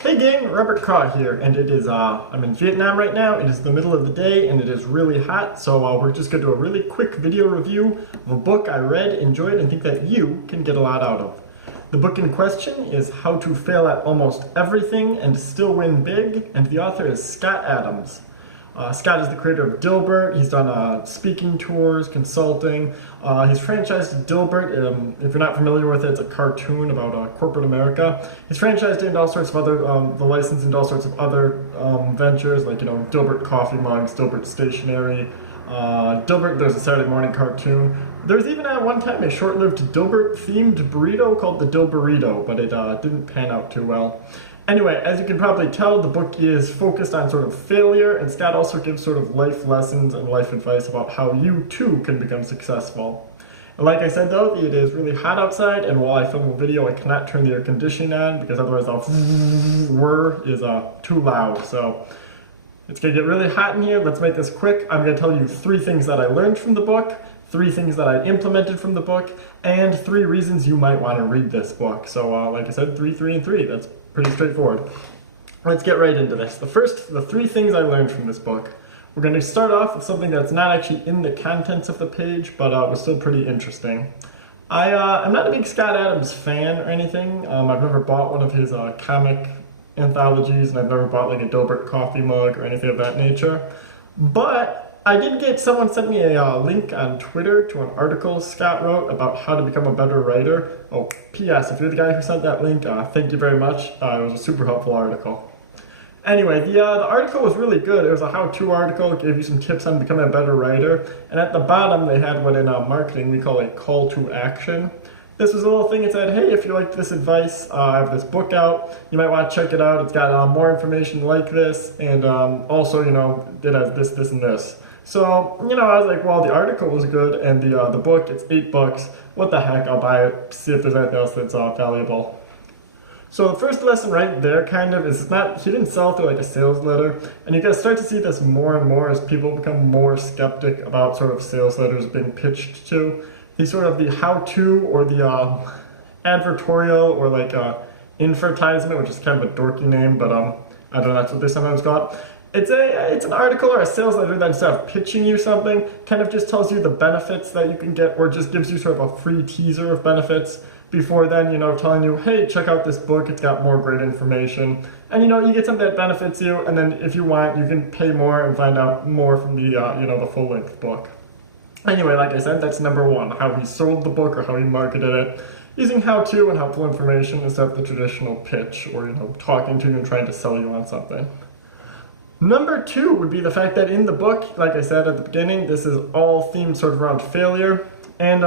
Hey gang, Robert Kraw here, and it is, I'm in Vietnam right now. It is the middle of the day, and it is really hot, so we're just going to do a really quick video review of a book I read, enjoyed, and think that you can get a lot out of. The book in question is How to Fail at Almost Everything and Still Win Big, and the author is Scott Adams. Scott is the creator of Dilbert. He's done speaking tours, consulting. He's franchised Dilbert. If you're not familiar with it, it's a cartoon about corporate America. He's franchised into all sorts of other, the license into all sorts of other ventures, like, Dilbert coffee mugs, Dilbert stationery. Dilbert, there's a Saturday morning cartoon. There's even at one time a short-lived Dilbert-themed burrito called the Dilburrito, but it didn't pan out too well. Anyway, as you can probably tell, the book is focused on sort of failure, and Scott also gives sort of life lessons and life advice about how you too can become successful. And like I said though, it is really hot outside, and while I film a video, I cannot turn the air conditioning on because otherwise the whir is too loud. So it's gonna get really hot in here. Let's make this quick. I'm gonna tell you 3 things that I learned from the book, 3 things that I implemented from the book, and 3 reasons you might want to read this book. So like I said, 3, 3, and 3. That's pretty straightforward. Let's get right into this. The 3 things I learned from this book. We're going to start off with something that's not actually in the contents of the page, but was still pretty interesting. I'm not a big Scott Adams fan or anything. I've never bought one of his comic anthologies, and I've never bought like a Dilbert coffee mug or anything of that nature. But I did get someone sent me a link on Twitter to an article Scott wrote about how to become a better writer. Oh, P.S. If you're the guy who sent that link, thank you very much. It was a super helpful article. Anyway, the article was really good. It was a how-to article. It gave you some tips on becoming a better writer. And at the bottom, they had what in marketing we call a call to action. This was a little thing that said, hey, if you like this advice, I have this book out. You might want to check it out. It's got more information like this. And also, it has this, this, and this. So, I was like, well, the article was good, and the book, it's $8. What the heck, I'll buy it, see if there's anything else that's valuable. So the first lesson right there kind of is he didn't sell through like a sales letter, and you guys start to see this more and more as people become more skeptic about sort of sales letters being pitched to. These sort of the how-to or the advertorial or like infertisement, which is kind of a dorky name, but I don't know, that's what they sometimes call it. It's an article or a sales letter that instead of pitching you something, kind of just tells you the benefits that you can get, or just gives you sort of a free teaser of benefits before then, telling you, hey, check out this book, it's got more great information. And you get something that benefits you, and then if you want, you can pay more and find out more from the, the full-length book. Anyway, like I said, that's number 1, how he sold the book or how he marketed it, using how-to and helpful information instead of the traditional pitch or, talking to you and trying to sell you on something. Number 2 would be the fact that in the book, like I said at the beginning, this is all themed sort of around failure. And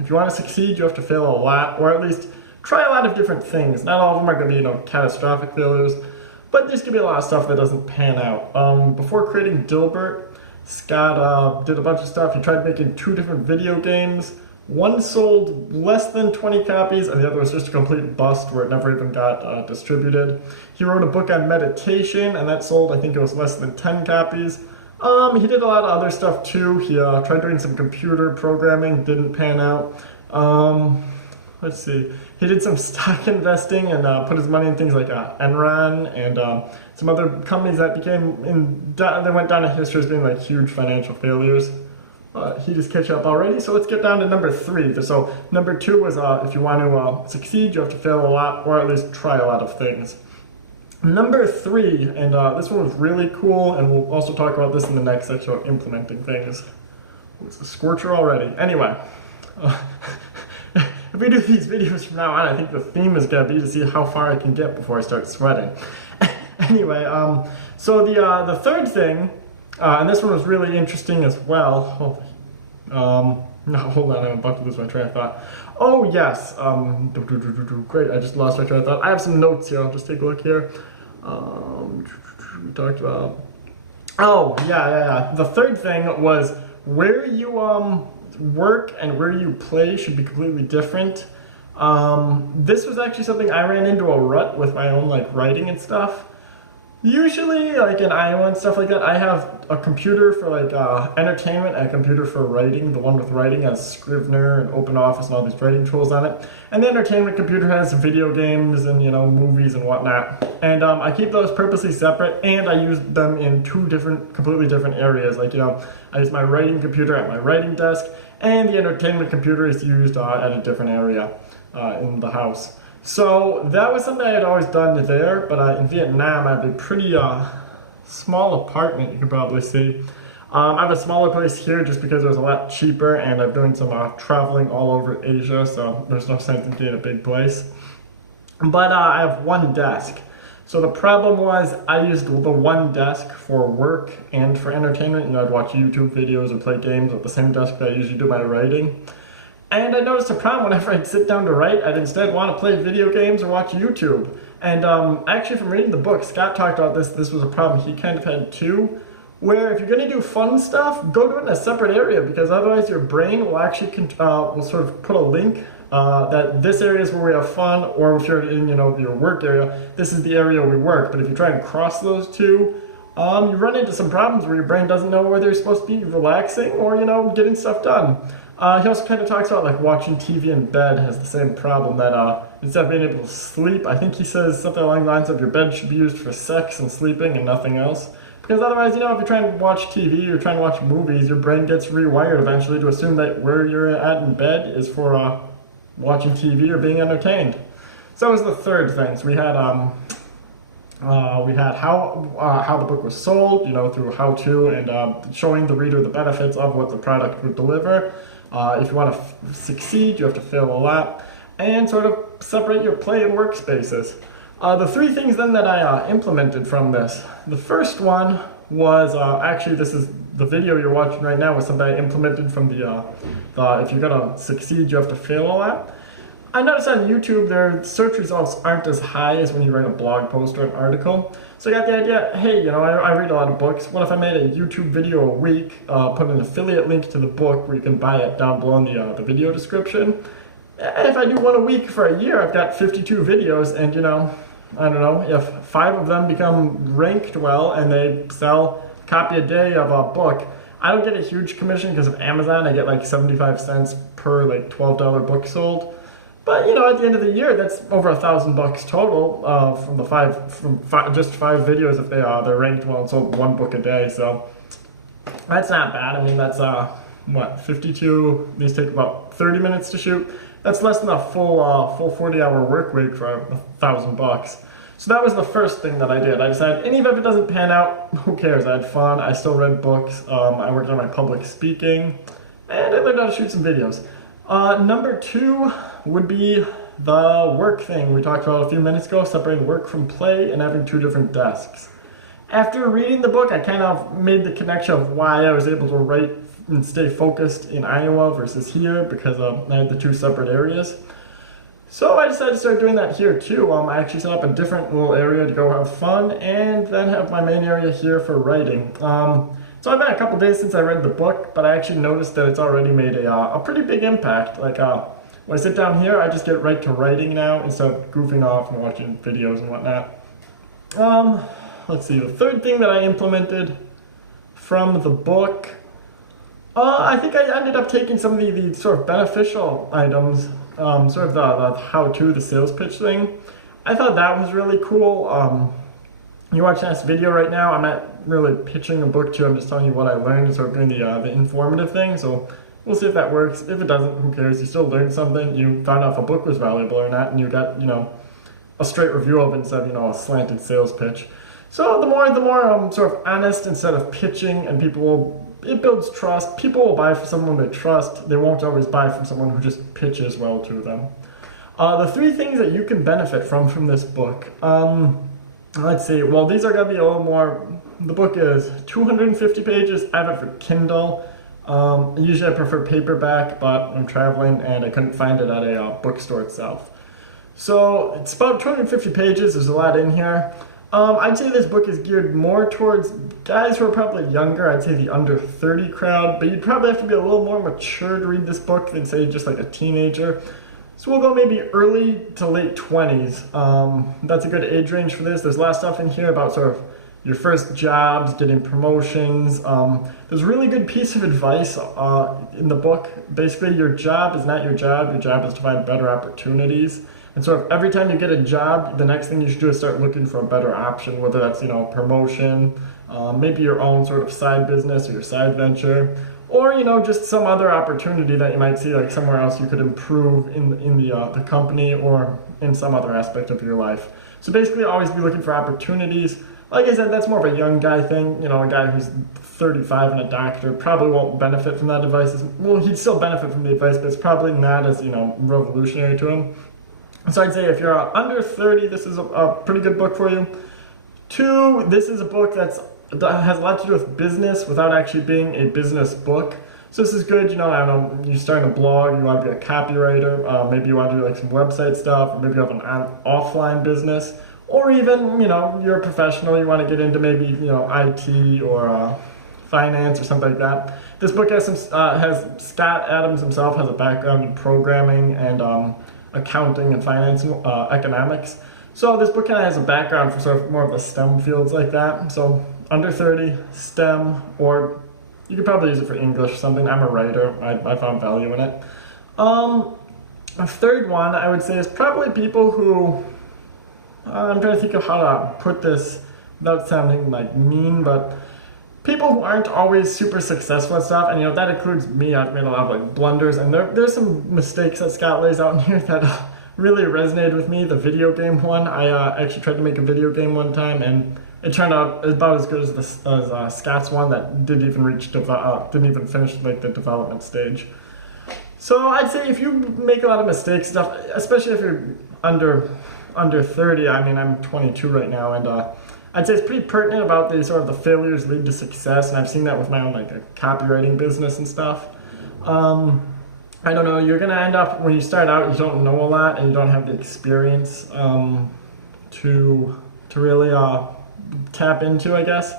if you want to succeed, you have to fail a lot, or at least try a lot of different things. Not all of them are going to be, catastrophic failures, but there's going to be a lot of stuff that doesn't pan out. Before creating Dilbert, Scott did a bunch of stuff. He tried making 2 different video games. One sold less than 20 copies, and the other was just a complete bust where it never even got distributed. He wrote a book on meditation, and that sold, I think it was less than 10 copies. He did a lot of other stuff too. He tried doing some computer programming, didn't pan out. Let's see. He did some stock investing and put his money in things like Enron and some other companies that they went down in history as being like huge financial failures. He just catch up already, so let's get down to number 3. So number 2 was if you want to succeed, you have to fail a lot, or at least try a lot of things. Number 3, and this one was really cool, and we'll also talk about this in the next section about implementing things. It's a scorcher already. Anyway, if we do these videos from now on, I think the theme is going to be to see how far I can get before I start sweating. Anyway, so the third thing, and this one was really interesting as well. No, hold on, I'm about to lose my train of thought. Oh, yes. Great, I just lost my train of thought. I have some notes here. I'll just take a look here. We talked about... Oh, yeah. The third thing was where you work and where you play should be completely different. This was actually something I ran into a rut with my own writing and stuff. Usually, like in Iowa and stuff like that, I have a computer for like entertainment and a computer for writing. The one with writing has Scrivener and OpenOffice and all these writing tools on it. And the entertainment computer has video games and, you know, movies and whatnot. And I keep those purposely separate, and I use them in two completely different areas. Like, you know, I use my writing computer at my writing desk, and the entertainment computer is used at a different area in the house. So that was something I had always done there, but in Vietnam I have a pretty small apartment, you can probably see. I have a smaller place here just because it was a lot cheaper, and I'm doing some traveling all over Asia, so there's no sense in getting a big place. But I have one desk. So the problem was I used the one desk for work and for entertainment. You know, I'd watch YouTube videos or play games at the same desk that I usually do my writing. And I noticed a problem whenever I'd sit down to write, I'd instead want to play video games or watch YouTube. And actually from reading the book, Scott talked about this was a problem he kind of had too, where if you're going to do fun stuff, go do it in a separate area, because otherwise your brain will actually will sort of put a link that this area is where we have fun, or if you're in, you know, your work area, this is the area we work. But if you try and cross those two, you run into some problems where your brain doesn't know whether you're supposed to be relaxing or, you know, getting stuff done. He also kind of talks about like watching TV in bed has the same problem, that instead of being able to sleep, I think he says something along the lines of your bed should be used for sex and sleeping and nothing else. Because otherwise, you know, if you're trying to watch TV or trying to watch movies, your brain gets rewired eventually to assume that where you're at in bed is for watching TV or being entertained. So that was the third thing. So we had how the book was sold, you know, through how to, and showing the reader the benefits of what the product would deliver. If you want to succeed, you have to fail a lot, and sort of separate your play and work spaces. The three things then that I implemented from this. The first one was, actually this is the video you're watching right now, was something I implemented from the if you're going to succeed, you have to fail a lot. I noticed on YouTube their search results aren't as high as when you write a blog post or an article. So I got the idea, hey, you know, I read a lot of books. What if I made a YouTube video a week, put an affiliate link to the book where you can buy it down below in the video description. And if I do one a week for a year, I've got 52 videos, and, you know, I don't know, if 5 of them become ranked well and they sell a copy a day of a book, I don't get a huge commission because of Amazon. I get like 75 cents per like $12 book sold. But, you know, at the end of the year, that's over $1,000 total from just 5 videos if they're ranked well and sold 1 book a day. So that's not bad. I mean, that's what, 52. These take about 30 minutes to shoot. That's less than a full 40-hour work week for $1,000. So that was the first thing that I did. I decided, and even if it doesn't pan out, who cares? I had fun. I still read books. I worked on my public speaking, and I learned how to shoot some videos. Number 2 would be the work thing we talked about a few minutes ago, separating work from play and having 2 different desks. After reading the book, I kind of made the connection of why I was able to write and stay focused in Iowa versus here, because I had the 2 separate areas. So I decided to start doing that here too. I actually set up a different little area to go have fun, and then have my main area here for writing. So I've been a couple days since I read the book, but I actually noticed that it's already made a pretty big impact. Like when I sit down here, I just get right to writing now instead of goofing off and watching videos and whatnot. Let's see, the third thing that I implemented from the book, I think I ended up taking some of the sort of beneficial items, sort of the how-to, the sales pitch thing. I thought that was really cool. You're watching this video right now, I'm not really pitching a book to you, I'm just telling you what I learned and sort of doing the informative thing, so we'll see if that works. If it doesn't, who cares? You still learned something, you found out if a book was valuable or not, and you got, you know, a straight review of it instead of, you know, a slanted sales pitch. So the more I'm sort of honest instead of pitching, and it builds trust. People will buy from someone they trust. They won't always buy from someone who just pitches well to them. The 3 things that you can benefit from this book. Let's see, well, these are going to be a little more, the book is 250 pages, I have it for Kindle. Usually I prefer paperback, but I'm traveling and I couldn't find it at a bookstore itself. So it's about 250 pages, there's a lot in here. I'd say this book is geared more towards guys who are probably younger. I'd say the under 30 crowd, but you'd probably have to be a little more mature to read this book than say just like a teenager. So we'll go maybe early to late 20s. That's a good age range for this. There's a lot of stuff in here about sort of your first jobs, getting promotions. There's a really good piece of advice in the book. Basically, your job is not your job. Your job is to find better opportunities. And sort of every time you get a job, the next thing you should do is start looking for a better option, whether that's, promotion, maybe your own sort of side business or your side venture, or, just some other opportunity that you might see like somewhere else you could improve in the company or in some other aspect of your life. So basically, always be looking for opportunities. Like I said, that's more of a young guy thing. A guy who's 35 and a doctor probably won't benefit from that advice. Well, he'd still benefit from the advice, but it's probably not as, revolutionary to him. So I'd say if you're under 30, this is a pretty good book for you. 2, this is a book that has a lot to do with business without actually being a business book. So this is good, I don't know, you're starting a blog, you want to be a copywriter, maybe you want to do like some website stuff, or maybe you have an offline business. Or even, you're a professional, you want to get into maybe, IT or finance or something like that. This book has Scott Adams himself has a background in programming and accounting and finance and economics. So this book kind of has a background for sort of more of the STEM fields like that. So under 30, STEM, or you could probably use it for English or something. I'm a writer, I found value in it. A third one I would say is probably people who, I'm trying to think of how to put this without sounding like mean, but people who aren't always super successful at stuff, and that includes me. I've made a lot of like blunders, and there's some mistakes that Scott lays out in here that really resonated with me. The video game one, I actually tried to make a video game one time, and it turned out about as good as Scott's one that didn't even finish like the development stage. So I'd say if you make a lot of mistakes, stuff, especially if you're under 30, I'm 22 right now, and I'd say it's pretty pertinent about the sort of the failures lead to success, and I've seen that with my own like a copywriting business and stuff. I don't know, you're gonna end up, when you start out, you don't know a lot and you don't have the experience to really tap into, I guess.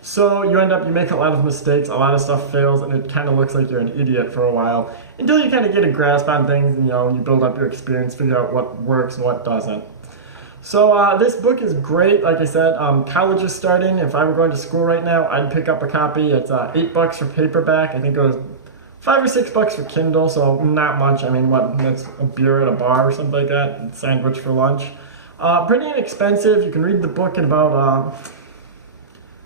So you make a lot of mistakes, a lot of stuff fails, and it kind of looks like you're an idiot for a while until you kind of get a grasp on things, and you build up your experience, figure out what works and what doesn't. So this book is great. Like I said, college is starting. If I were going to school right now, I'd pick up a copy. It's $8 for paperback. I think it was $5 or $6 for Kindle, so not much. That's a beer at a bar or something like that, sandwich for lunch. Pretty inexpensive. You can read the book in about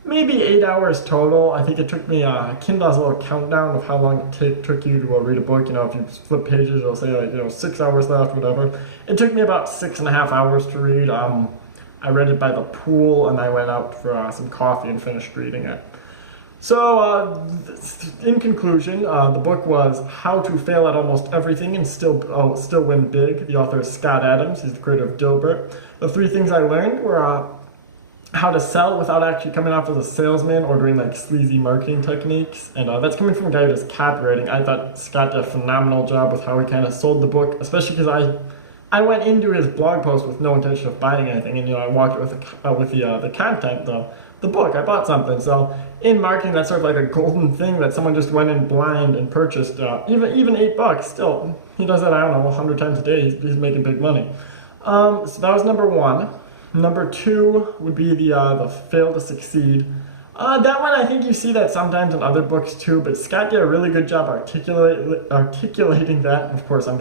maybe 8 hours total. I think it took me, Kindle has a little countdown of how long it took you to read a book. If you flip pages, it'll say 6 hours left, whatever. It took me about 6.5 hours to read. I read it by the pool, and I went out for some coffee and finished reading it. So, in conclusion, the book was How to Fail at Almost Everything and Still Win Big. The author is Scott Adams. He's the creator of Dilbert. The 3 things I learned were how to sell without actually coming off as a salesman or doing like sleazy marketing techniques. And that's coming from a guy who does copywriting. I thought Scott did a phenomenal job with how he kind of sold the book, especially because I went into his blog post with no intention of buying anything, and I walked it with the content, the book. I bought something. So in marketing, that's sort of like a golden thing that someone just went in blind and purchased. Even $8, still, he does that, 100 times a day. He's making big money. So that was number 1. Number 2 would be the fail to succeed. That one, I think you see that sometimes in other books too, but Scott did a really good job articulating that. Of course, I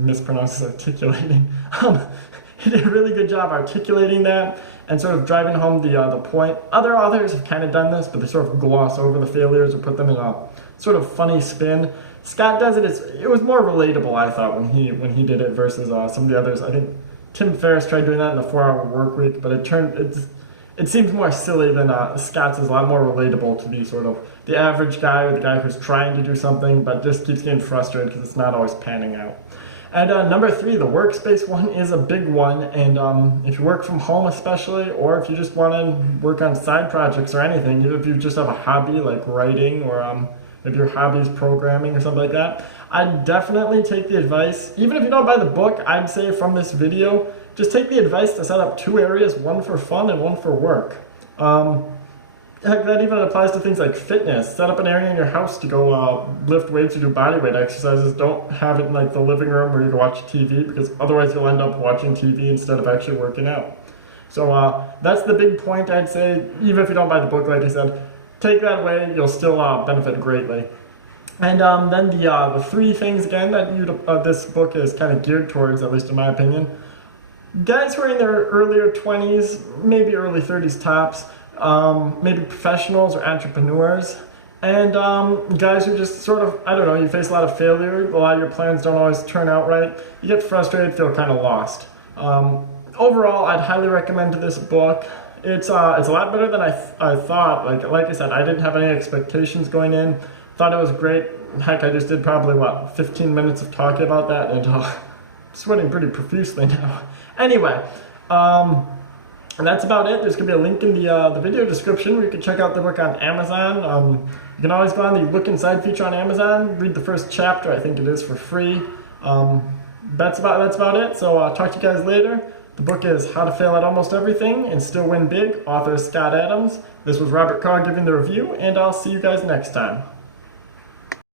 mispronounced articulating. He did a really good job articulating that and sort of driving home the point. Other authors have kind of done this, but they sort of gloss over the failures or put them in a sort of funny spin. Scott does it. It was more relatable, I thought, when he did it versus some of the others. I think Tim Ferriss tried doing that in the 4-Hour Workweek, but it seems more silly than Scott's is a lot more relatable to the average guy or the guy who's trying to do something but just keeps getting frustrated because it's not always panning out. And number 3, the workspace one is a big one, and if you work from home especially, or if you just want to work on side projects or anything, if you just have a hobby like writing, or maybe your hobby is programming or something like that, I'd definitely take the advice. Even if you don't buy the book, I'd say from this video, just take the advice to set up 2 areas, one for fun and one for work. heck, that even applies to things like fitness. Set up an area in your house to go lift weights or do body weight exercises. Don't have it in like the living room where you can watch TV, because otherwise you'll end up watching TV instead of actually working out. So that's the big point, I'd say. Even if you don't buy the book, like I said, take that away, you'll still benefit greatly. And then the three things, again, that this book is kind of geared towards, at least in my opinion. Guys who are in their earlier 20s, maybe early 30s tops, maybe professionals or entrepreneurs, and guys who just sort of, I don't know, you face a lot of failure, a lot of your plans don't always turn out right, you get frustrated, feel kind of lost. Overall, I'd highly recommend this book. It's a lot better than I thought. Like I said, I didn't have any expectations going in. Thought it was great. Heck, I just did probably, 15 minutes of talking about that, and sweating pretty profusely now. Anyway, and that's about it. There's going to be a link in the video description where you can check out the book on Amazon. You can always go on the Look Inside feature on Amazon, read the first chapter, I think it is, for free. That's about it. So talk to you guys later. The book is How to Fail at Almost Everything and Still Win Big, author Scott Adams. This was Robert Carr giving the review, and I'll see you guys next time.